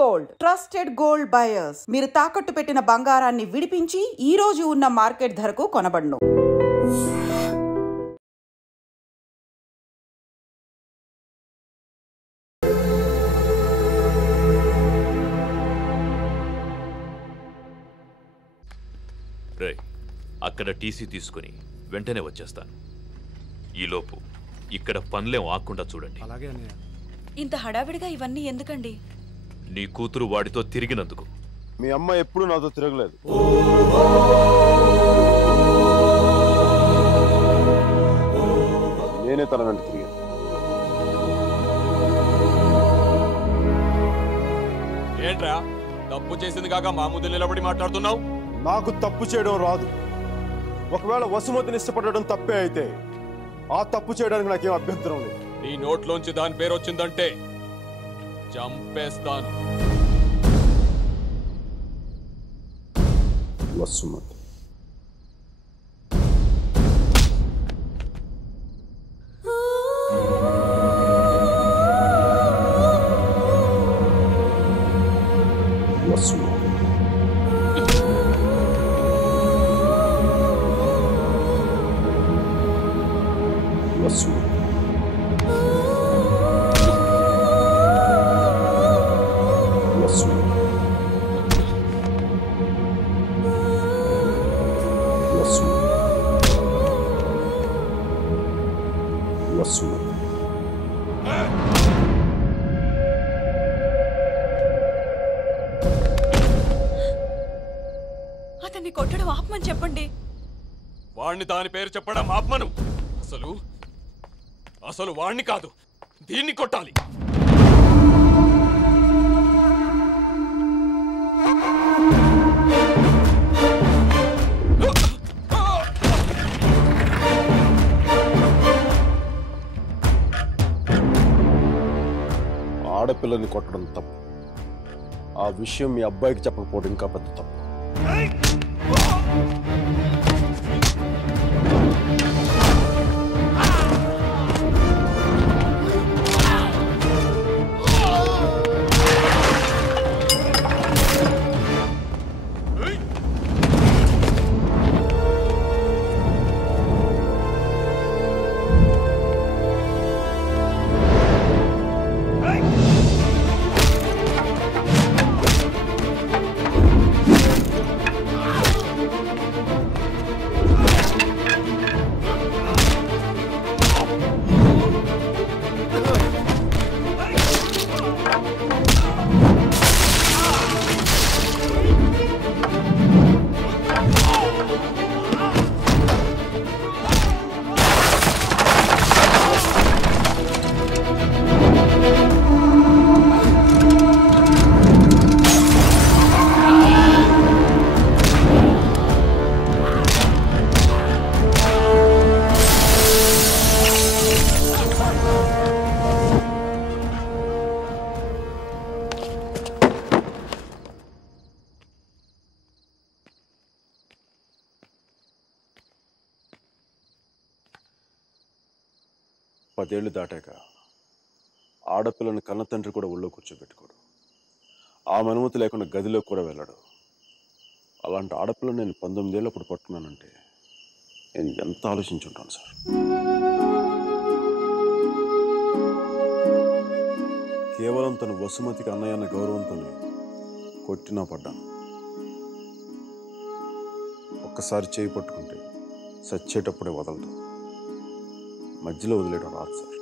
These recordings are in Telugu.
Gold trusted gold buyers. మీరు తాకట్టు పెట్టిన బంగారాన్ని విడిపించి ఈ రోజు ఉన్న మార్కెట్ ధరకు కొనబడును. అక్కడ టీసీ తీసుకుని వెంటనే వచ్చేస్తాను. ఈలోపు ఇక్కడ పనులేం ఆకుండా చూడండి. ఇంత హడావిడిగా ఇవన్నీ ఎందుకండి? నీ కూతురు వాడితో తిరిగినందుకు. మీ అమ్మ ఎప్పుడు నాతో తిరగలేదు. నేనే తన వెంట తిరిగాను. ఏంట్రా తప్పు చేసింది కాక మా ముందు నిలబడి మాట్లాడుతున్నావు? నాకు తప్పు చేయడం రాదు. ఒకవేళ వసుమతిని ఇష్టపడడం తప్పే అయితే ఆ తప్పు చేయడానికి నాకేం అభ్యంతరం లేదు. నీ నోట్లోంచి దాని పేరు వచ్చిందంటే చంపేస్తాను. వసుమతి వసుమతి అతన్ని కొట్టడం ఆపమని చెప్పండి. వాణ్ణి దాని పేరు చెప్పడం ఆపమను. అసలు వాణ్ణి కాదు, దీన్ని కొట్టాలి. ఆడపిల్లని కొట్టడం తప్పు. ఆ విషయం మీ అబ్బాయికి చెప్పకపోవడం ఇంకా పెద్ద తప్పు. పదేళ్లు దాటాక ఆడపిల్లని కన్న తండ్రి కూడా ఒళ్ళో కూర్చోబెట్టుకోడు. ఆమె అనుమతి లేకుండా గదిలో కూడా వెళ్ళడు. అలాంటి ఆడపిల్లని నేను 19 ఏళ్ళప్పుడు పట్టుకున్నానంటే నేను ఎంత ఆలోచించుంటాను సార్. కేవలం తన వసుమతికి అన్నయ్య అన్న గౌరవంతోనే కొట్టినా పడ్డాను. ఒక్కసారి చేయి పట్టుకుంటే చచ్చేటప్పుడే వదలదు. మధ్యలో వదిలేయడం రాదు సార్.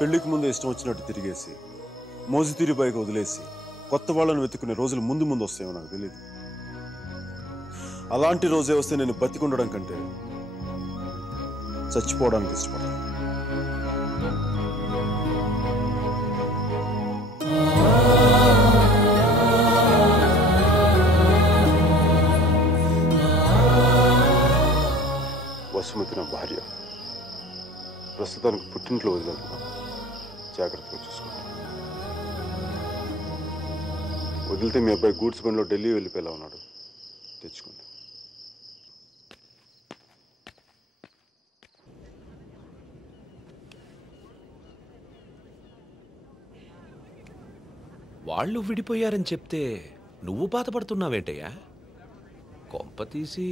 పెళ్లికి ముందు ఇష్టం వచ్చినట్టు తిరిగేసి మోజు తీరి పైకి వదిలేసి కొత్త వాళ్ళను వెతుకునే రోజులు ముందు ముందు వస్తాయో నాకు తెలియదు. అలాంటి రోజే వస్తే నేను బతికుండడం కంటే చచ్చిపోవడానికి ఇష్టపడతాను. వసుమతి నా భార్య. ప్రస్తుతానికి పుట్టింట్లో వదిలేస్తున్నాను. జాగ్రత్తగా చూసుకుంటాను. వదిలితే మీ అబ్బాయి గూడ్స్ బండిలో ఢిల్లీ వెళ్ళిపోయేలా ఉన్నాడు. తెచ్చుకోండి. వాళ్ళు విడిపోయారని చెప్తే నువ్వు బాధపడుతున్నావేంటయ్యా? కొంప తీసి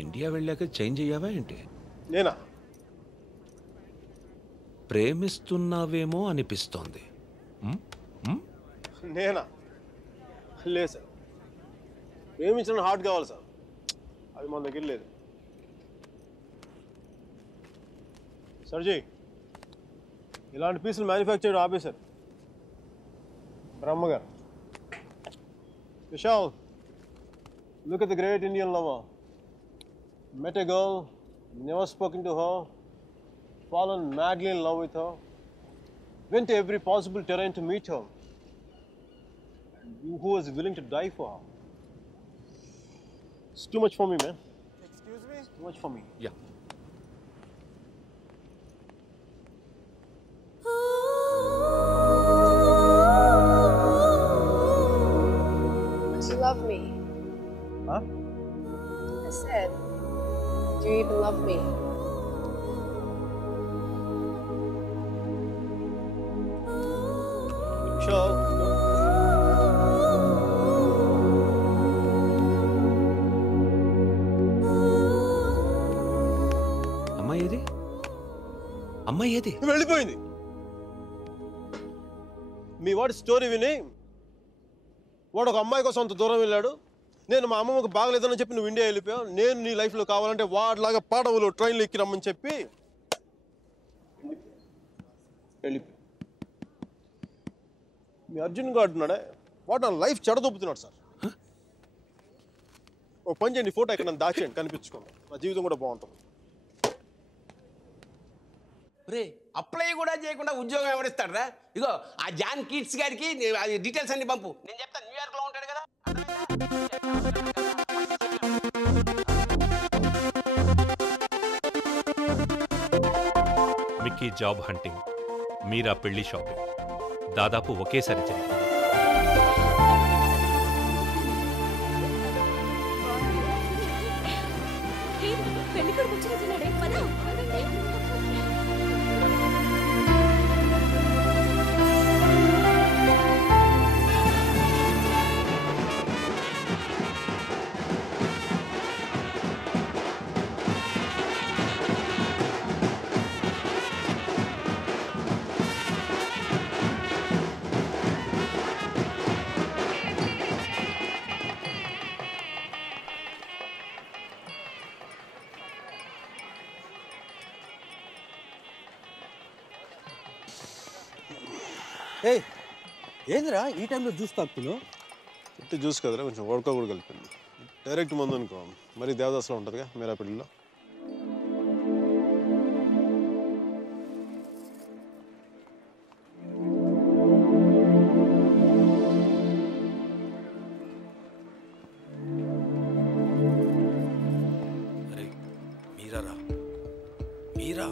ఇండియా వెళ్ళాక చేంజ్ అయ్యావా ఏంటి? నేనా? ప్రేమిస్తున్నావేమో అనిపిస్తోంది. నేనా? లేదు సార్, ప్రేమించిన హార్ట్ కావాలి సార్, అది మన దగ్గర లేదు. సర్జీ, ఇలాంటి పీసులు మ్యానుఫ్యాక్చర్ ఆపేశారు బ్రహ్మగారు. Vishal, look at the great Indian lover. Met a girl, never spoken to her, fallen madly in love with her, went to every possible terrain to meet her, and who was willing to die for her. It's too much for me, man. Excuse me? It's too much for me. Yeah. Do you love me? Huh? I said, do you even love me? Sure. అమ్మాయి ఏది? అమ్మాయి ఏది? వెళ్ళిపోయింది. మీ వాడి స్టోరీ విని వాడు ఒక అమ్మాయి కోసం అంత దూరం వెళ్ళాడు. నేను మా అమ్మమ్మకు బాగలేదని చెప్పి నువ్వు ఇండియా వెళ్ళిపోయావు. నేను నీ లైఫ్లో కావాలంటే వాడిలాగా పాడవులు ట్రైన్లో ఎక్కి రమ్మని చెప్పి వెళ్ళిపోయి మీ అర్జున్ గారు అంటున్నాడే, వాడు నా లైఫ్ చెడదొప్పుతున్నాడు సార్. ఓ పని చేయండి, ఫోటో ఎక్కడ నన్ను దాచేయండి, కనిపించుకోండి, నా జీవితం కూడా బాగుంటుంది. రే అప్లై కూడా చేయకుండా ఉద్యోగం ఎవరిస్తాడరా? ఇగో ఆ జాన్ కిడ్స్ గారికి అది డీటెయిల్స్ అన్ని పంపు, నేను చెప్తాను. న్యూయార్క్లో ఉంటాడు కదా. మిక్కీ జాబ్ హంటింగ్, మీరా పెళ్లి షాపింగ్ దాదాపు ఒకేసారి జరిగింది. ఏందిరా ఈ టైంలో జ్యూస్ తాగుతున్నావు? ఇట్లా జ్యూస్ కదరా, కొంచెం వడక కూడా కలిపింది. డైరెక్ట్ మందు అనుకో, మరి దేవదాస్లో ఉంటుందిగా మీరా పెళ్ళిలో. మీరా మీరా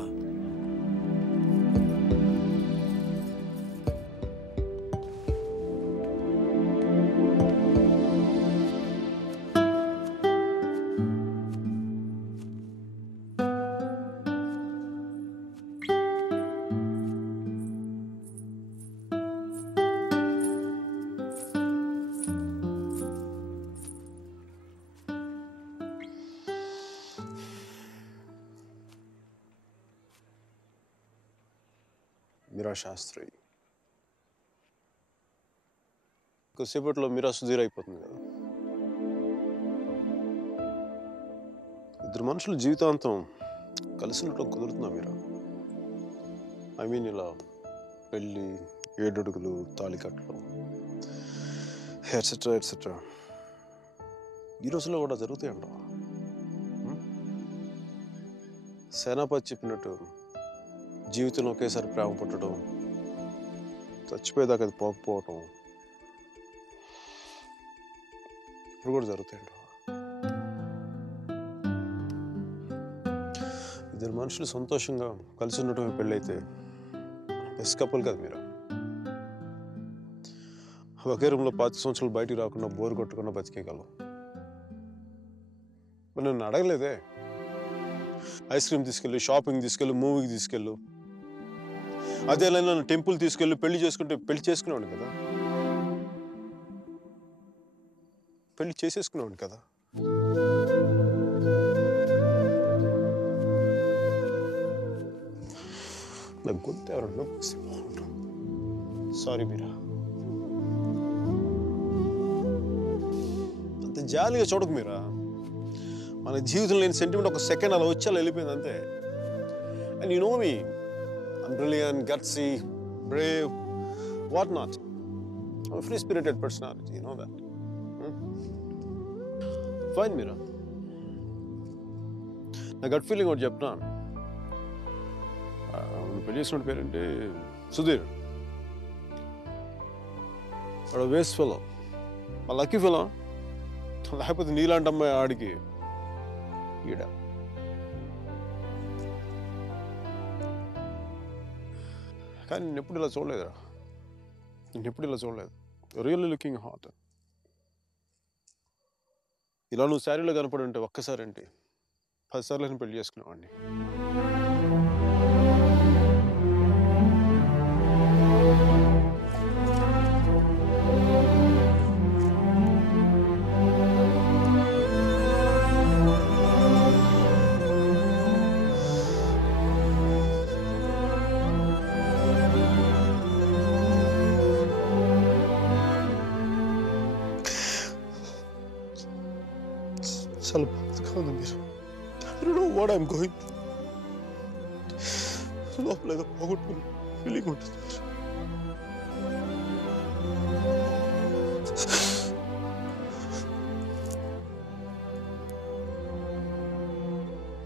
మీరా శాస్త్రి కొద్దిసేపట్లో మీరా సుధీర్ అయిపోతుంది కదా. ఇద్దరు మనుషులు జీవితాంతం కలిసి ఉండటం కుదురుతుందా మీరా? ఐ మీన్ ఇలా పెళ్ళి, 7 అడుగులు, తాళికట్లు, ఎట్సెట్రా ఎట్సెట్రా ఈ రోజుల్లో కూడా జరుగుతాయంటావా? సేనాపతి చెప్పినట్టు జీవితంలో ఒకేసారి ప్రేమ పుట్టడం, చచ్చిపోయేదాకా అది పోకపోవటం ఇప్పుడు కూడా జరుగుతాయంట. ఇద్దరు మనుషులు సంతోషంగా కలిసి ఉండటమే పెళ్ళైతే బెస్ట్ కపుల్ కదా మీరు. ఒకే రూమ్లో 5 సంవత్సరాలు బయటికి రాకుండా బోర్ కొట్టకుండా బతికేయగలం. మరి నన్ను అడగలేదే, ఐస్ క్రీమ్ తీసుకెళ్ళు, షాపింగ్ తీసుకెళ్ళు, మూవీకి తీసుకెళ్ళు, అదే నన్ను టెంపుల్ తీసుకెళ్ళి పెళ్లి చేసుకుంటే పెళ్లి చేసుకునేవాడు కదా. పెళ్లి చేసేసుకునేవాడిని కదా. నా గొంతు ఎవరన్నా సారీ మీరా. అంత జాలిగా చూడకు మీరా. మన జీవితంలో లేని సెంటిమెంట్ ఒక సెకండ్ అలా వచ్చి అలా వెళ్ళిపోయింది అంతే. And you know me, I'm brilliant, gutsy, Brave, what not. I'm a free-spirited personality, you know that. Fine, Mira. నా గట్ ఫీలింగ్ ఒకటి చెప్తాను. పెళ్లి చేసుకున్న పేరంటే సుధీర్. వాడు వేస్ట్ ఫెలో, మా లక్కీ ఫెలో. లేకపోతే నీలాంటి అమ్మాయి ఆడికి ఈడ. కానీ నేను ఎప్పుడు ఇలా చూడలేదురా. నేను ఎప్పుడు ఇలా చూడలేదు. Really looking hot. ఇలా నువ్వు శారీలో కనపడి ఉంటే ఒక్కసారి ఏంటి 10 సార్లు నేను పెళ్లి చేసుకునేవాడిని. చాలా బాధగా ఉంది మీరు. I don't know what I'm going through. లోపల ఏదో పోగొట్టుకుని ఫీలింగ్ ఉంటుంది.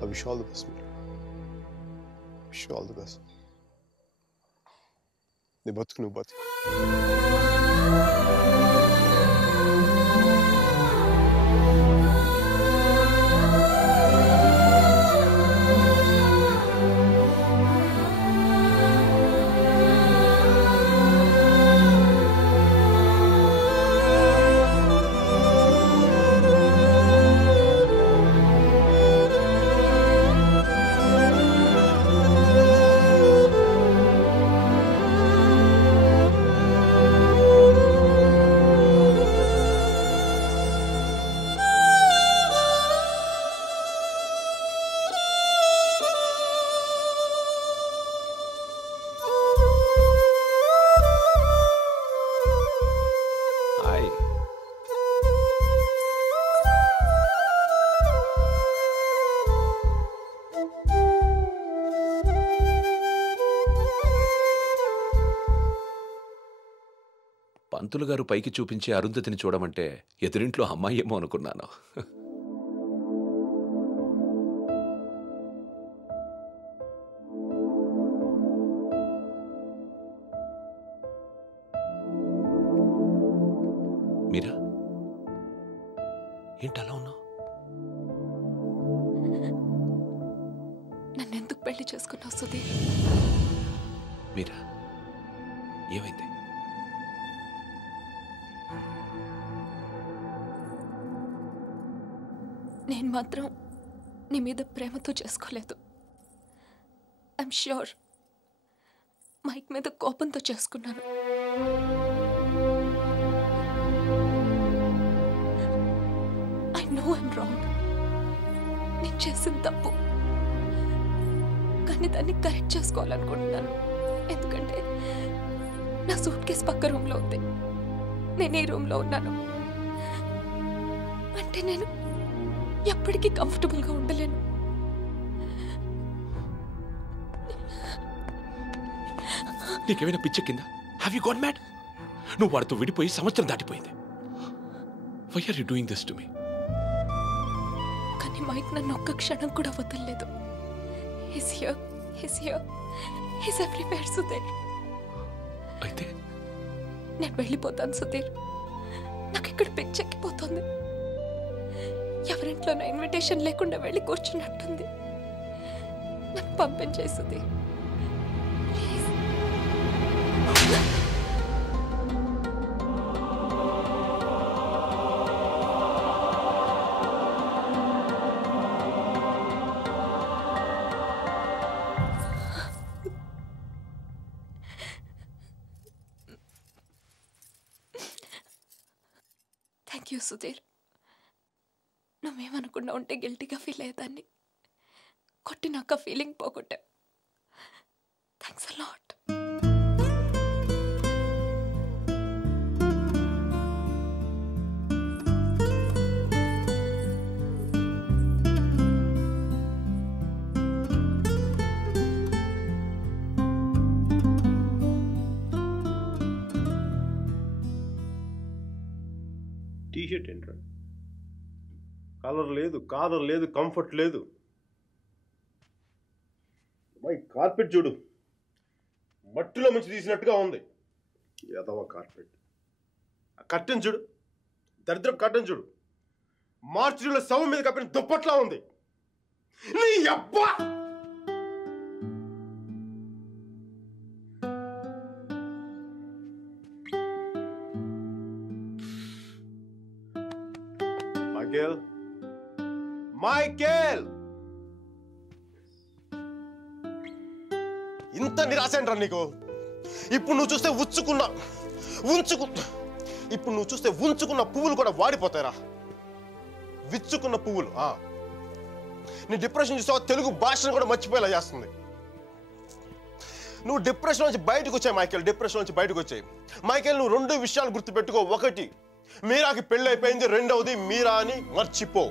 I wish you all the best, Mira. Wish you all the best. నీ బతుకు నువ్వు బతుకు. పంతులు గారు పైకి చూపించే అరుంధతిని చూడమంటే ఎదురింట్లో అమ్మాయి ఏమో అనుకున్నాను. మీరా ఏంటి అలా ఉన్నావు? నన్నెందుకు పెళ్లి చేసుకున్నావు సుధీర్? మీరా ఏమైంది? నేను మాత్రం నీ మీద ప్రేమతో చేసుకోలేదు. ఐఎమ్ ష్యూర్ మైక్ మీద కోపంతో చేసుకున్నాను. I know I'm wrong. నేను చేసిన తప్పు, కానీ దాన్ని కరెక్ట్ చేసుకోవాలనుకుంటున్నాను. ఎందుకంటే నా సూట్ కేసు పక్క రూమ్లో ఉంది, నేను ఈ రూమ్లో ఉన్నాను. అంటే నేను ఎప్పటికీ కంఫర్టబుల్గా ఉండలేను. నీకేమైనా పిచ్చెక్కిందా? Have you got mad? నువ్వు వాడితో విడిపోయి సంవత్సరం దాటిపోయింది. Why are you doing this to me? కానీ మైక్ నన్ను ఒక్క క్షణం కూడా వదలలేదు. He's here. He's everywhere, Sudheer. అయితే నేను వెళ్ళిపోతాను సుధీర్. నాకు ఇక్కడ పిచ్చెక్కిపోతుంది. ఎవరింట్లోనో ఇన్విటేషన్ లేకుండా వెళ్ళి కూర్చున్నట్టుంది. నన్ను పంపించేయి సుధీర్. Thank you Sudheer. నువ్వేమనుకుండా ఉంటే గిల్టీగా ఫీల్ అయ్యేదాన్ని. కొట్టినాక ఫీలింగ్ పోగొట్టా. Thanks a lot. టీషర్ట్ ఏంట్రా? కలర్ లేదు, కాలర్ లేదు, కంఫర్ట్ లేదు. కార్పెట్ చూడు, మట్టిలో ముంచి తీసినట్టుగా ఉంది. ఏదవ కార్పెట్. ఆ కట్టెన్ చూడు, దరిద్రం కట్టెన్ చూడు, మార్చిలో శవం మీద కప్పిన దుప్పట్లా ఉంది. నీ అబ్బా! మైకేల్, ఇంత నిరాశంట్రా నీకు? ఇప్పుడు నువ్వు చూస్తే ఉంచుకున్న పువ్వులు కూడా వాడిపోతాయిరా. విచ్చుకున్న పువ్వులు. నీ డిప్రెషన్ చూస్తావా? తెలుగు భాషను కూడా మర్చిపోయేలా చేస్తుంది. నువ్వు డిప్రెషన్ నుంచి బయటకు వచ్చాయి మైకేల్. డిప్రెషన్ నుంచి బయటకు వచ్చాయి మైకేల్. నువ్వు 2 విషయాలు గుర్తుపెట్టుకో. 1, మీరాకి పెళ్ళి అయిపోయింది. 2వది, మీరా అని మర్చిపో.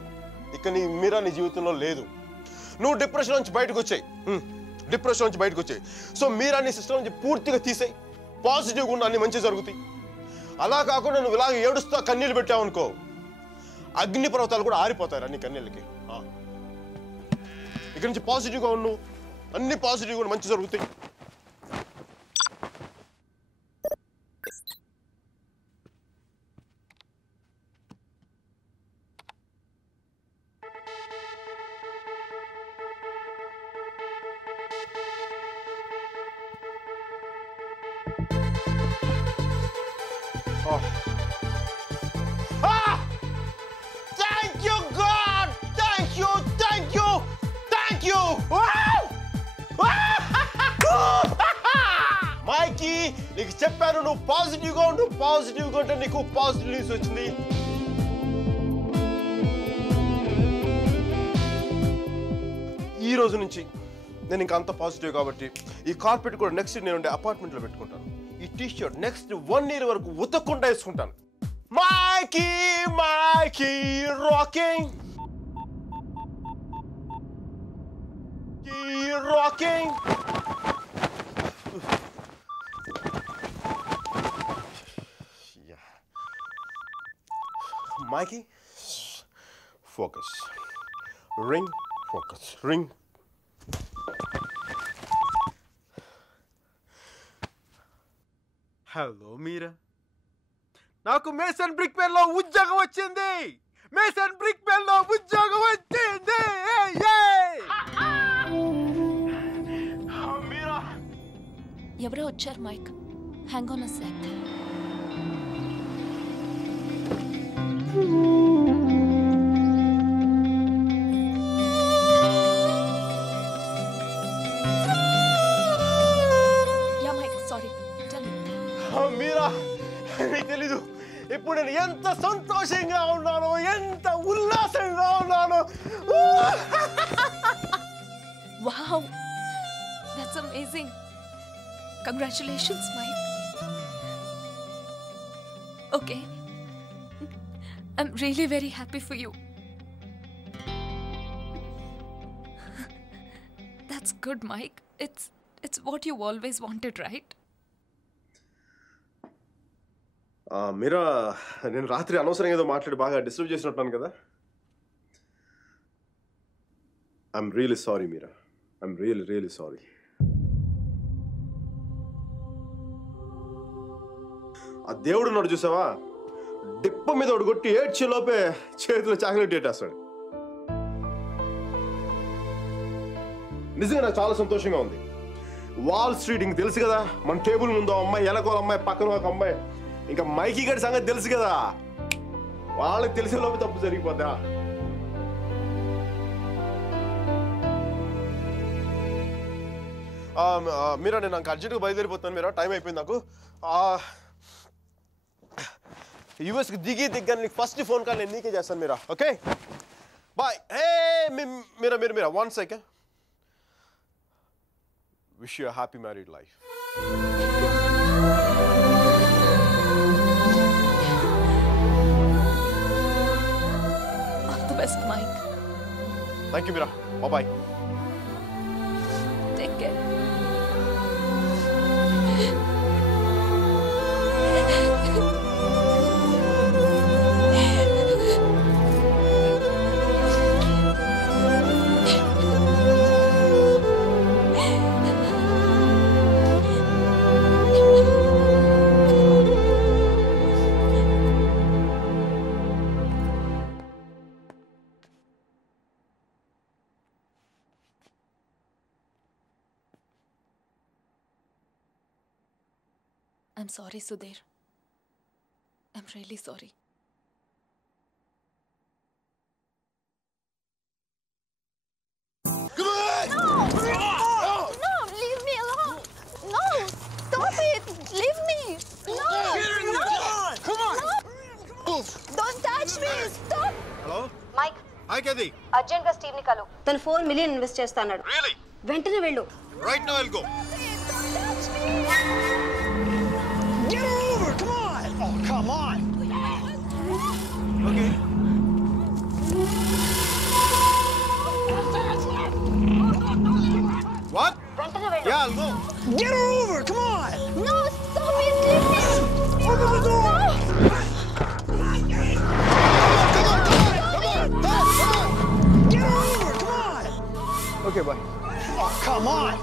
ఇక మీరా నీ జీవితంలో లేదు. నువ్వు డిప్రెషన్ నుంచి బయటకు వచ్చాయి. సో మీరా నీ సిస్టమ్ నుంచి పూర్తిగా తీసేయి. పాజిటివ్గా ఉన్న అన్ని మంచి జరుగుతాయి. అలా కాకుండా నువ్వు ఇలాగ ఏడుస్తా కన్నీళ్ళు పెట్టావు అనుకో, అగ్ని పర్వతాలు కూడా ఆరిపోతాయి నీ కన్నీళ్ళకి. ఇక్కడి నుంచి పాజిటివ్గా ఉండు, అన్ని పాజిటివ్గా ఉండి మంచి జరుగుతాయి. Thank you, God! Thank you! మైకీ, నీకు చెప్పాను నువ్వు పాజిటివ్గా ఉండు. పాజిటివ్గా ఉంటే నీకు పాజిటివ్ న్యూస్ వచ్చింది. ఈ రోజు నుంచి నేను ఇంకా అంత పాజిటివ్ కాబట్టి ఈ కార్పెట్ కూడా నెక్స్ట్ నేను ఉండే అపార్ట్మెంట్లో పెట్టుకుంటాను. ఈ టీషర్ట్ నెక్స్ట్ 1 year వరకు ఉతకకుండా వేసుకుంటాను. Mikey rocking, Mikey focus, ring focus, ring. Hello Mira, నాకు మేసన్ బ్రిక్ పెన్ లో ఉద్యోగం వచ్చింది. మీరా, ఎవరో వచ్చారు Mike. Hang on a sec. Yeah Mike, sorry. Tell me. Mira, నీకు తెలీదు ఇప్పుడు నేను ఎంత సంతోషంగా ఉన్నానో, ఎంత ఉల్లాసంగా ఉన్నానో. Wow, that's amazing. Congratulations, Mike. Okay, I'm really very happy for you. That's good, Mike. It's what you always wanted, right? మీరా, నేను రాత్రి అనవసరంగా ఏదో మాట్లాడి బాగా డిస్టర్బ్ చేసినట్టున్నాను కదా. I'm really sorry Meera, I'm really sorry. ఆ దేవుడు ఉన్నాడు చూసావా, డిప్ప మీద ఒకటి కొట్టి ఏడ్చేలోపే చేతిలో చాక్లెట్ ఏటేస్తాడు. నిజంగా నాకు చాలా సంతోషంగా ఉంది. వాల్ స్ట్రీట్ ఇంక తెలుసు కదా, మన టేబుల్ ముందు అమ్మాయి, ఎలకోల అమ్మాయి, పక్కన ఒక అమ్మాయి, ఇంకా మైకీ గారి సంగతి తెలుసు కదా, వాళ్ళకి తెలిసే లోపు తప్పు జరిగిపోద్దా. మీరా, నేను నాకు అర్జెంట్గా బయలుదేరిపోతాను. మీరా, టైం అయిపోయింది నాకు. యూఎస్కి దిగ్గానే నీకు ఫస్ట్ ఫోన్ కాల్ నేను నీకే చేస్తాను Mira. Okay, Bye. Hey, Mira, 1 second. Wish you a happy married life. All the best, Mike. Thank you, Mira. Bye-bye. Take care. I'm sorry, Sudhir. I'm really sorry. Come on! No! No! Leave me alone! No! Stop it! Leave me! No! Come on! No! Don't touch me! Stop! Hello? Mike Hi, Kathy. Urgent గా స్టీవ్ ని కలు తను 4 మిలియన్ ఇన్వెస్ట్ చేస్తాడు. Really? వెంటనే వెళ్ళు. Right now I'll go. Get her over! Come on! Oh, come on! Okay. What? వెంటనే వెళ్ళు. Yeah, I'll go. Get her over! Come on! No, stop it! Leave me. Open the door! Get her over! Come on! Okay, bye. Oh, come on!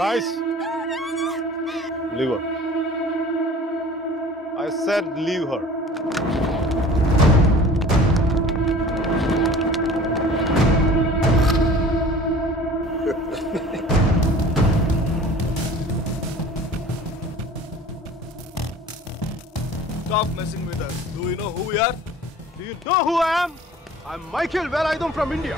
Guys, leave her. I said leave her. Stop messing with us. Do you know who we are? Do you know who I am? I'm Michael Velayudham from India.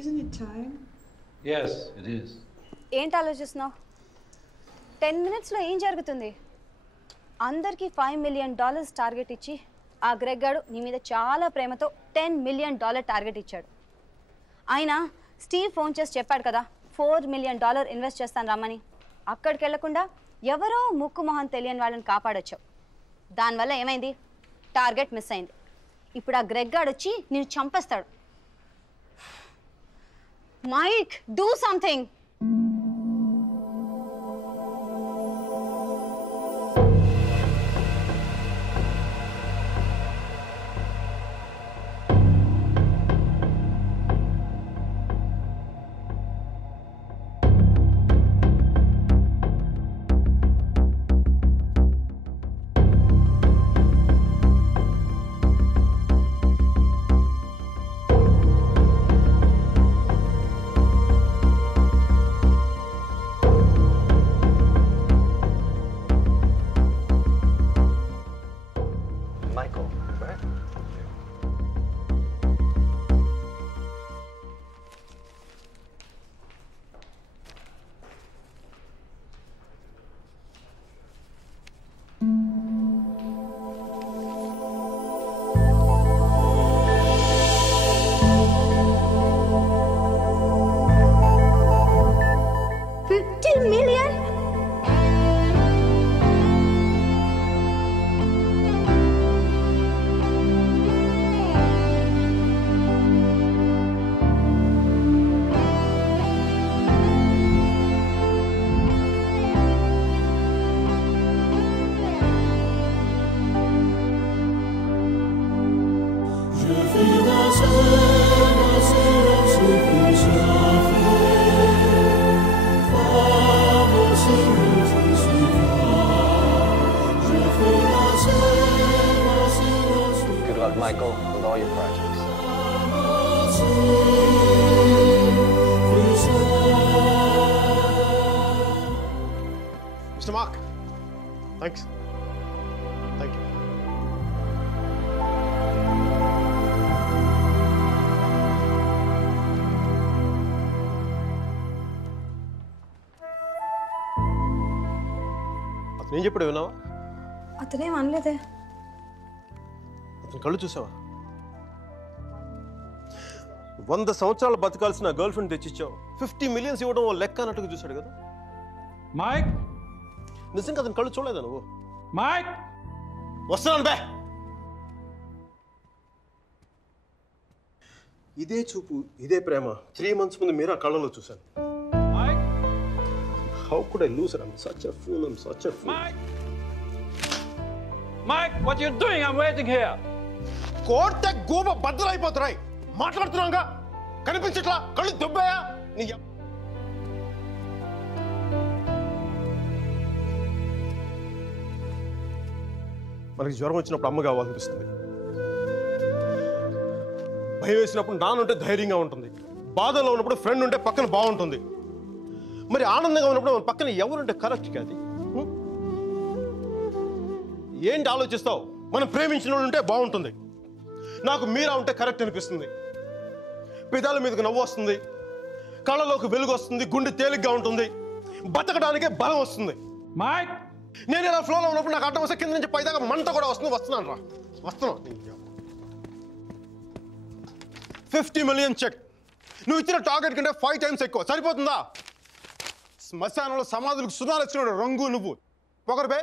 Isn't it time? Yes, it is. ఏంటి ఆలోచిస్తున్నావు? 10 minutesలో ఏం జరుగుతుంది? అందరికీ $5 million టార్గెట్ ఇచ్చి ఆ గ్రెగ్ గాడు నీ మీద చాలా ప్రేమతో $10 million టార్గెట్ ఇచ్చాడు. ఆయన స్టీవ్ ఫోన్ చేసి చెప్పాడు కదా $4 million ఇన్వెస్ట్ చేస్తాను రమ్మని. అక్కడికి వెళ్లకుండా ఎవరో ముక్కు మొహం తెలియని వాళ్ళని కాపాడొచ్చావు. దానివల్ల ఏమైంది? టార్గెట్ మిస్ అయింది. ఇప్పుడు ఆ గ్రెగ్ గాడు వచ్చి నిన్ను చంపేస్తాడు. Mike, do something! Michael, right? $50 million? Good luck, Michael, with all your projects. Mr. Mark, thanks. Thank you. అతను ఏం చెప్పాడు విన్నావా? అతనేం అనలేదే. అతని కళ్ళు చూసావా? 100 సంవత్సరాలు బతకాల్సిన గర్ల్ ఫ్రెండ్ తెచ్చిచ్చావు. 50 million ఇవ్వడం లెక్క అన్నట్టుగా చూశాడు కదా. మైక్, నిజంగా అతని కళ్ళు చూడలేదా నువ్వు? మైక్, వస్తున్నాను బే. ఇదే చూపు, ఇదే ప్రేమ 3 months ముందు మీరు ఆ కళ్ళలో చూశాను. How could I lose her? I'm such a fool. I'm such a fool. Mike, what are you doing? I'm waiting here. కోర్త గోబ బద్దలైపోతున్నాయి. మాట్లాడుతున్నాగా కనిపించట్లా? కళ్ళు దుబ్బాయా? మనకి జ్వరం వచ్చినప్పుడు అమ్మ కావాలనిపిస్తుంది. భయం వేసినప్పుడు నాన్నుంటే ధైర్యంగా ఉంటుంది. బాధలో ఉన్నప్పుడు ఫ్రెండ్ ఉంటే పక్కన బాగుంటుంది. మరి ఆనందంగా ఉన్నప్పుడు మన పక్కన ఎవరుంటే కరెక్ట్ కాదు. ఏంటి ఆలోచిస్తావు? మనం ప్రేమించిన వాళ్ళు ఉంటే బాగుంటుంది. నాకు మీరా ఉంటే కరెక్ట్ అనిపిస్తుంది. పెదాల మీదకి నవ్వు వస్తుంది, కళ్ళలోకి వెలుగు వస్తుంది, గుండె తేలిగ్గా ఉంటుంది, బతకడానికే బలం వస్తుంది. మైక్, నేను ఇలా ఫ్లోలో ఉన్నప్పుడు నాకు అడ్డం వస్తే కింద నుంచి పైదాకా మంట కూడా వస్తుంది. వస్తున్నాను రా, వస్తున్నాను. 50 million చెక్. నువ్వు ఇచ్చిన టార్గెట్ కంటే 5 times ఎక్కువ. సరిపోతుందా? శ్మశానంలో సమాధులకు సునాలు వచ్చినాడు రంగు నువ్వు. పొగరబే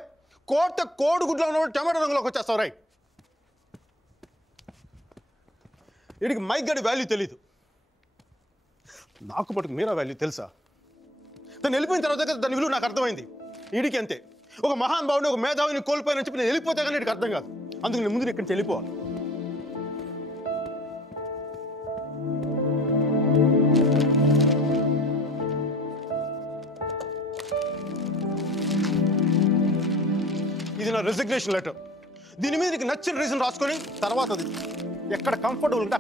కోట కోడిగుడ్లో ఉన్నప్పుడు టమాటో రంగులోకి వచ్చేస్తావు. రై, వీడికి మైక్ గడి వాల్యూ తెలీదు. నాకు పట్టుకు మీరా వాల్యూ తెలుసా? తను వెళ్ళిపోయిన తర్వాత కదా దాని విలువ నాకు అర్థమైంది. వీడికి అంతే, ఒక మహానుభావుని ఒక మేధావిని కోల్పోయినని చెప్పి నేను వెళ్ళిపోతే కానీ వీడికి అర్థం కాదు. అందుకు నేను ముందు ఇక్కడి నుంచి వెళ్ళిపోవాలి. ఇది నా రెసిగ్నేషన్ లెటర్. దీని మీద నీకు నచ్చిన రీజన్ రాసుకొని తర్వాత అది ఎక్కడ కంఫర్టబుల్ ఉంటే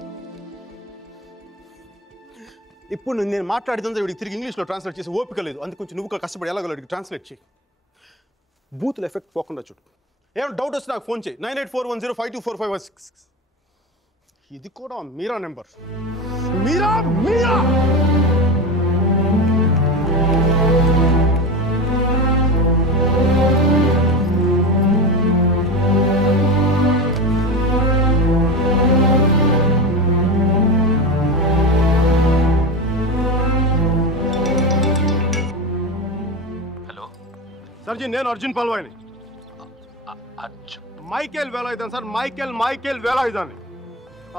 ఇప్పుడు నేను మాట్లాడితే వీడికి తిరిగి ఇంగ్లీష్లో ట్రాన్స్లేట్ చేసి ఓపిక లేదు. అందుకు కొంచెం నువ్వు కష్టపడి ఎలాగలడికి ట్రాన్స్లేట్ చేయి. బూతులు ఎఫెక్ట్ పోకుండా చూడు. ఏమైనా డౌట్ వస్తే నాకు ఫోన్ చేయి. 9841052456. ఇది కూడా మీరా నెంబర్. మీరా మీరా సర్ జీ, నేను అర్జున్ పల్వాయిని. Michael Velayudhan sir, Michael Velayudhan.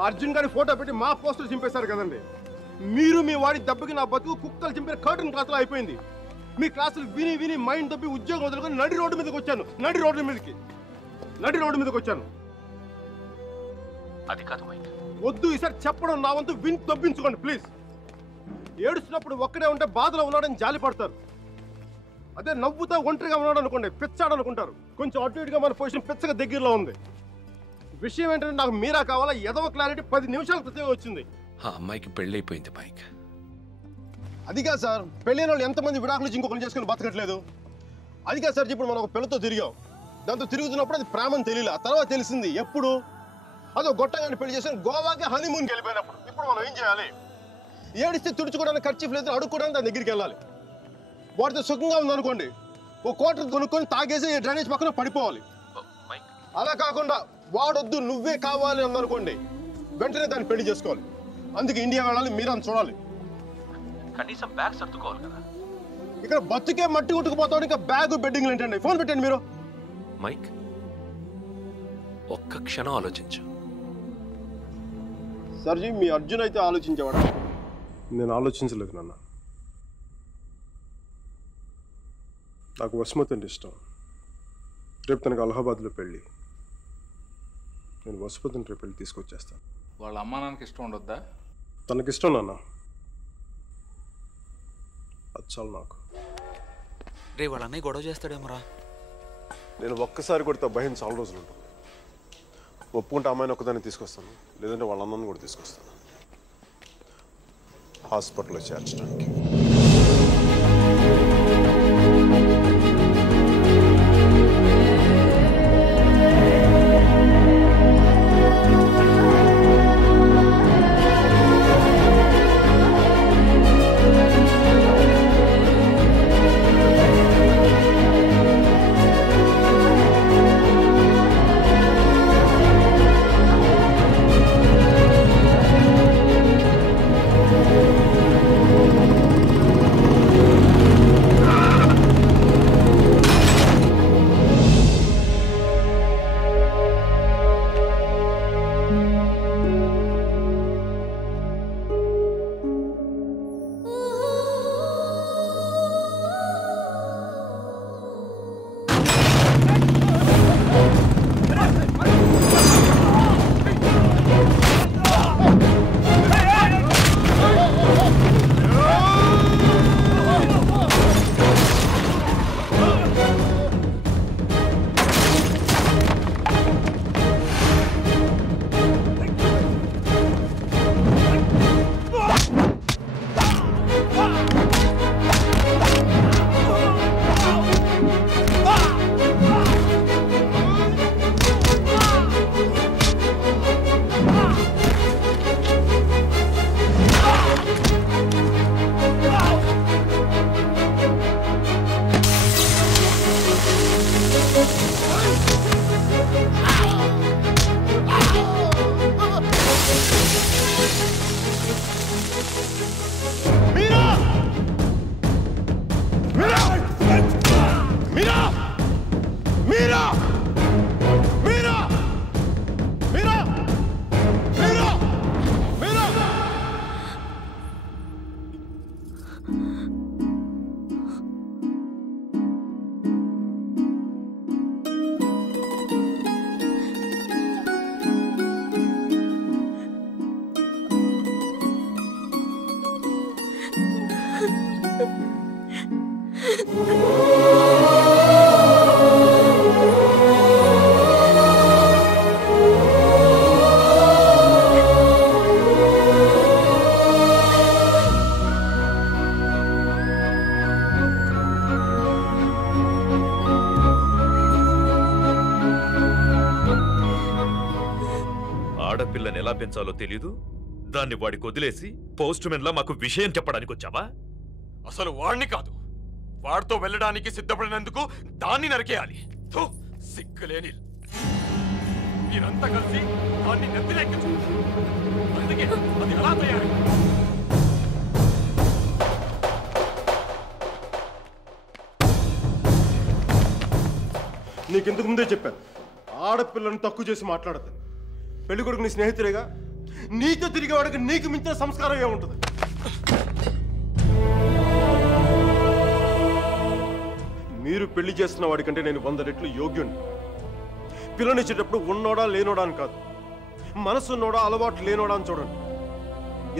Arjun గారి ఫోటో పెట్టి మా పోస్టర్ చింపేశారు కదండి. మీరు మీ వాడి దెబ్బకి నా బతుకు కుక్కలు చింపిన కర్టన్ క్లాసులో అయిపోయింది. మీ క్లాసులు విని విని మైండ్ దబ్బి ఉద్యోగం వదులుకొని నడి రోడ్డు మీదకి వచ్చాను. నడి రోడ్డు మీదకి వచ్చాను. అది కాదు మైక్. వద్దు, ఈసారి చెప్పడం నా వంతు విని తప్పించుకోండి ప్లీజ్. ఏడుస్తున్నప్పుడు ఒక్కడే ఉంటే బాధలో ఉన్నాడని జాలి పడతారు. అదే నవ్వుతా ఒంటరిగా ఉన్నాడు అనుకోండి పిచ్చాడు అనుకుంటారు. కొంచెం అటు ఇటుగా మన పొజిషన్ పిచ్చగా దగ్గరలో ఉంది. విషయం ఏంటంటే నాకు మీరా కావాలా? ఎదవ క్లారిటీ 10 నిమిషాల క్రితం వచ్చింది. ఆ అమ్మాయికి పెళ్ళైపోయింది మైక్. అదిగా సార్, పెళ్ళైన వాళ్ళు ఎంతమంది విడాకులు ఇచ్చి ఇంకొకరు చేసుకుని బతకట్లేదు. అదిగా సార్, ఇప్పుడు మనం ఒక పిల్లతో తిరిగాం. దాంతో తిరుగుతున్నప్పుడు అది ప్రేమని తెలియలే. ఆ తర్వాత తెలిసింది. ఎప్పుడు? అదో గొట్టగాని పెళ్లి చేసుకుని గోవాకి హనీమూన్కి వెళ్ళిపోయినప్పుడు. ఇప్పుడు మనం ఏం చేయాలి? ఏడిస్తే తుడుచుకోవడానికి ఖర్చు లేదు, అడుక్కోవడానికి దాని దగ్గరికి వెళ్ళాలి. వాడితో సుఖంగా ఉందనుకోండి, ఓ కోటర్ కొనుక్కొని తాగేసి డ్రైనేజ్ పక్కన పడిపోవాలి. అలా కాకుండా వాడొద్దు నువ్వే కావాలి అందనుకోండి, వెంటనే దాన్ని పెళ్లి చేసుకోవాలి. అందుకే ఇండియా వెళ్ళాలి, మీరని చూడాలి. కనీసం బ్యాగ్ సర్దుకోవాలి కదా. ఇక్కడ బతుకే మట్టి కొట్టుకుపోతాడు, ఇంకా బ్యాగ్ బెడ్డింగ్లు ఏంటండి? ఫోన్ పెట్టండి మీరు. మైక్, ఒక్క క్షణం ఆలోచించు. సర్జీ, మీ అర్జున్ అయితే ఆలోచించేవాడు. నేను ఆలోచించలేదు నాన్న. నాకు వసుమతి అంటే ఇష్టం. రేపు తనకు అలహాబాద్లో పెళ్ళి. నేను వసుమతిని రేపు పెళ్ళి తీసుకొచ్చేస్తాను. వాళ్ళ అమ్మా నాన్నకి ఇష్టం ఉండొద్దా? తనకిష్టం నాన్న, అది చాలు నాకు. రే వాళ్ళ అన్నయ్య గొడవ చేస్తాడేమోరా. నేను ఒక్కసారి కొడితే భయం చాలా రోజులు ఉంటుంది. ఒప్పుకుంటే అమ్మాయిని ఒక్కదాన్ని తీసుకొస్తాను, లేదంటే వాళ్ళ అన్నని కూడా తీసుకొస్తాను హాస్పిటల్లో చేర్చడానికి. ఆడపిల్లని ఎలా పెంచాలో తెలీదు, దాన్ని వాడికి వదిలేసి పోస్ట్ మెన్ లా మాకు విషయం చెప్పడానికి వచ్చావా? అసలు వాడిని కాదు, వాడితో వెళ్ళడానికి సిద్ధపడినందుకు దాన్ని నరికేయాలి. సిగ్గులేని మీరంతా కలిసి దాన్ని నెత్తిలెక్కించు. అందుకే అది ఎలా తయారు? నీకెందుకు ముందే చెప్పాను, ఆడపిల్లను తక్కువ చేసి మాట్లాడద్దు. పెళ్లి కొడుకు నీ స్నేహితుడేగా, నీతో తిరిగే వాడికి నీకు మించిన సంస్కారం ఏముంటుంది? మీరు పెళ్లి చేస్తున్న వాడికంటే నేను 100 రెట్లు యోగ్యుణ్ణి. పిల్లనిచ్చేటప్పుడు ఉన్నోడా లేనోడా అని కాదు, మనసున్నోడా అలవాటు లేనోడా అని చూడండి.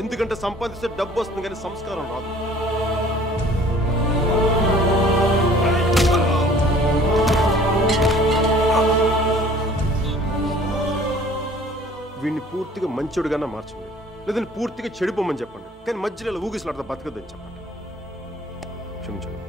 ఎందుకంటే సంపాదిస్తే డబ్బు వస్తుంది కానీ సంస్కారం రాదు. వీడిని పూర్తిగా మంచోడుగానే మార్చండి, లేదంటే పూర్తిగా చెడిపోమని చెప్పండి. కానీ మధ్యలో ఊగిసలాడతా బతకద్దని చెప్పండి. క్షమించండి.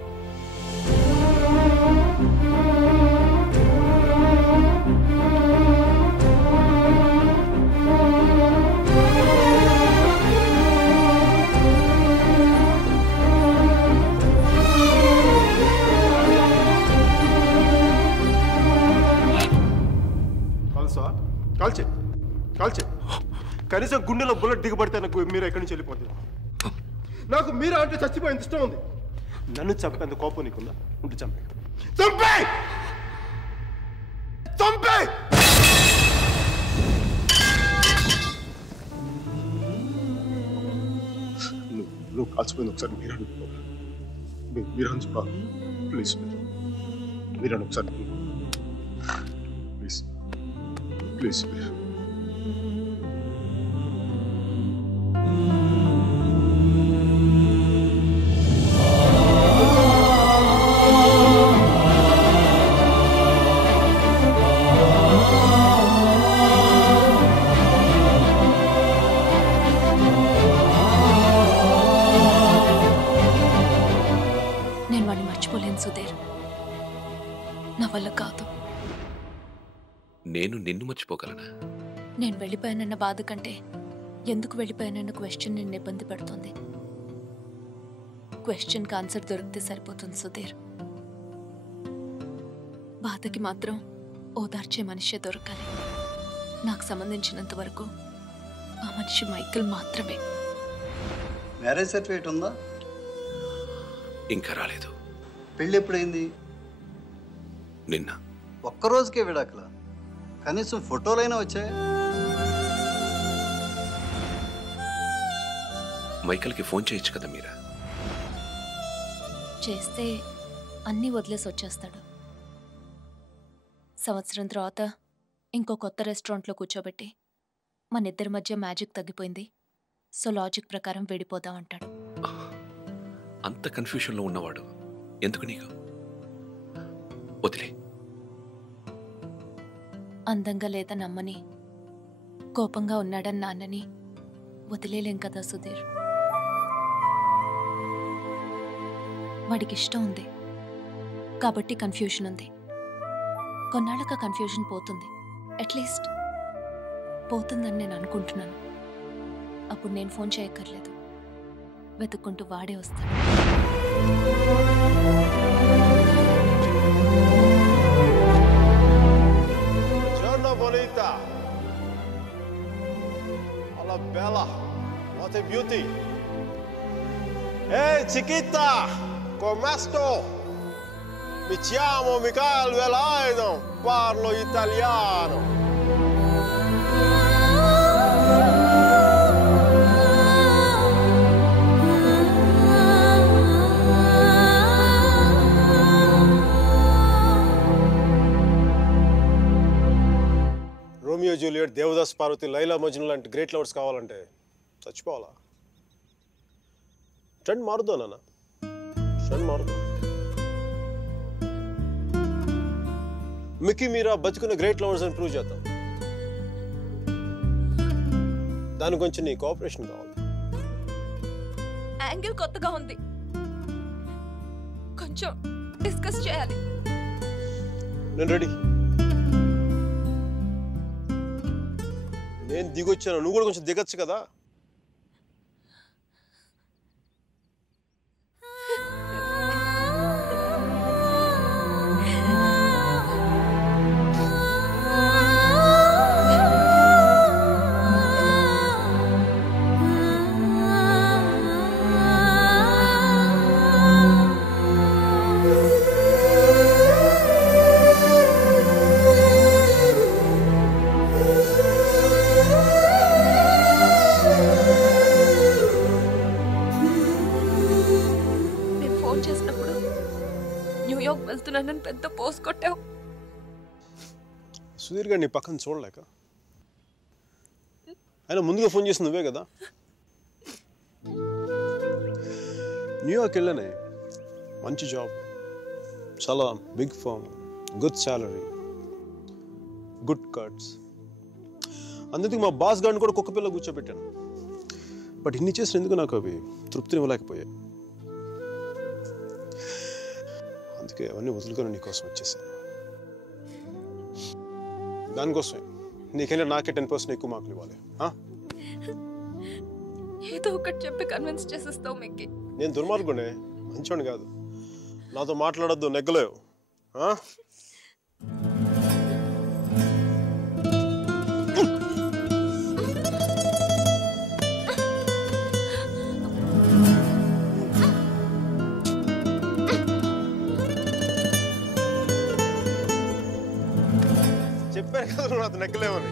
కాల్సా? కాల్చే కాల్చే. కనీసం గుండెలో బుల్లెట్ దిగబడితే నాకు మీరు ఎక్కడి నుంచి వెళ్ళిపోతుంది. నాకు మీరు అంటే చచ్చిపోయేంత ఇష్టం ఉంది. నన్ను చంపేంత కోపం నీకుందా? ఉంటే చంపే చంపే చంపే. నువ్వు కాల్చిపోయింది ఒకసారి మీరు అనుకో ప్లీజ్. మీరు ఒకసారి ప్లీజ్ ప్లీజ్. నేను వాడిని మర్చిపోలేను సుధీర్, నా వల్ల కాదు. నేను నిన్ను మర్చిపోగలనా? నేను వెళ్ళిపోయానన్న బాధ కంటే ఎందుకు వెళ్ళిపోయానన్న క్వశ్చన్ నిన్ను ఇబ్బంది పెడుతుంది. క్వశ్చన్కి ఆన్సర్ దొరికితే సరిపోతుంది సుధీర్. బాధకి మాత్రం ఓదార్చే మనిషే దొరకాలి. నాకు సంబంధించినంత వరకు ఆ మనిషి మైకిల్ మాత్రమే. మ్యారేజ్ సర్టిఫికేట్ ఉందా? ఇంకా రాలేదు. పెళ్ళి ఎప్పుడైంది? నిన్న. ఒక్కరోజుకే విడాకులా? కనీసం ఫోటోలైనా వచ్చాయి? మైకల్కి ఫోన్ చేయొచ్చు కదా మీరా? చేస్తే అన్నీ వదిలేసి వచ్చేస్తాడు. సంవత్సరం తర్వాత ఇంకో కొత్త రెస్టారెంట్లో కూర్చోబెట్టి మన ఇద్దరి మధ్య మ్యాజిక్ తగ్గిపోయింది, సో లాజిక్ ప్రకారం విడిపోదాం అంటాడు. అంత కన్ఫ్యూషన్లో ఉన్నవాడు ఎందుకు నీకు? వదిలే. అందంగా లేదని అమ్మని, కోపంగా ఉన్నాడని నాన్నని వదిలేలేం కదా సుధీర్. వాడికి ఇష్టం ఉంది కాబట్టి కన్ఫ్యూషన్ ఉంది. కొన్నాళ్ళక కన్ఫ్యూషన్ పోతుంది, అట్లీస్ట్ పోతుందని నేను అనుకుంటున్నాను. అప్పుడు నేను ఫోన్ చేయక్కర్లేదు, వెతుక్కుంటూ వాడే వస్తాడు. Giorno bonita. Alla bella. What a beauty. Ehi chiquita, come sto? Mi chiamo Michael Velaino, parlo italiano. Romeo Juliet, Devdas Parvati, Laila Majnu లాంటి గ్రేట్ లవర్స్ కావాలంటే చచ్చిపోవాలా? ట్రెండ్ మారుద్దా నాన్న, ట్రెండ్ మారుద్దాం. మిక్కీ మీరా బతుకున్న గ్రేట్ లవర్స్ అని ప్రూవ్ చేద్దాం. దాని గురించి నీ కోఆపరేషన్ కావాలి. యాంగిల్ కొత్తగా ఉంది, కొంచెం డిస్కస్ చేయాలి. నేను రెడీ. నేను దిగొచ్చాను, నువ్వు కూడా కొంచెం దిగచ్చు కదా. న్యూయార్క్ వెళ్తున్నానని పెద్ద పోస్ట్ కొట్టావు. సుధీర్ గారు నీ పక్కన చూడలేక ఆయన ముందుగా ఫోన్ చేసి నువ్వే కదా. న్యూయార్క్ వెళ్ళానే, మంచి జాబ్, చాలా big firm, good salary, good cuts. అందుకే మా బాస్ గారిని కూడా కుక్క పిల్ల కూర్చోబెట్టాను. బట్ ఇన్ని చేసిన ఎందుకు నాకు అవి తృప్తిని ఇవ్వలేకపోయాయి. అందుకే అవన్నీ వదులుకొని నీకోసం వచ్చేసాను. దానికోసమే నీకైనా నాకే 10% ఎక్కువ మార్కులు ఇవ్వాలి. ఏదో ఒకటి చెప్పి కన్విన్స్ చేసేస్తావు మిక్కీ. నేను దుర్మార్గునే, మంచోని కాదు. నాతో మాట్లాడొద్దు, నెగ్గలేవు. చెప్పాను కదా నువ్వు నాతో నెగ్గలేవని.